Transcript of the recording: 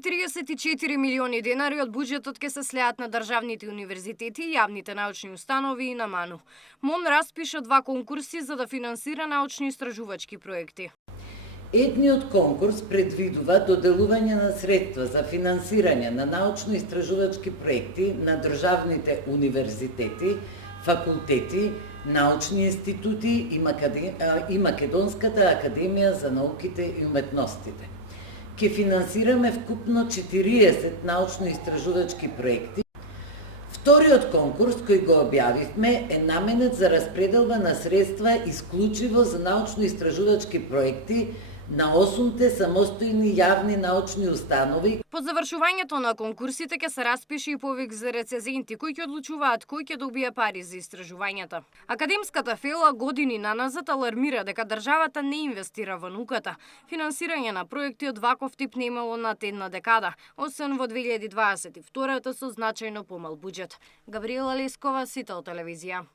44 милиони денари од буџетот ќе се слеат на државните универзитети, јавните научни установи и на МАНУ. МОН распиша 2 конкурси за да финансира научно-истражувачки проекти. Едниот конкурс предвидува доделување на средства за финансирање на научно-истражувачки проекти на државните универзитети, факултети, научни институти и Македонската академија за науките и уметностите. Ке финансираме вкупно 40 научно-истражувачки проекти. Вториот конкурс кој го објавивме е наменет за распределба на средства исклучиво за научно-истражувачки проекти на 8-те самостојни јавни научни установи. По завршувањето на конкурсите ќе се распише и повик за рецензенти кои ќе одлучуваат кој ќе добие пари за истражувањата. Академската фела години наназад алармира дека државата не инвестира во науката. Финансирање на проекти од ваков тип не имало над една декада, освен во 2022 со значајно помал буџет. Габриела Лескова, Сител телевизија.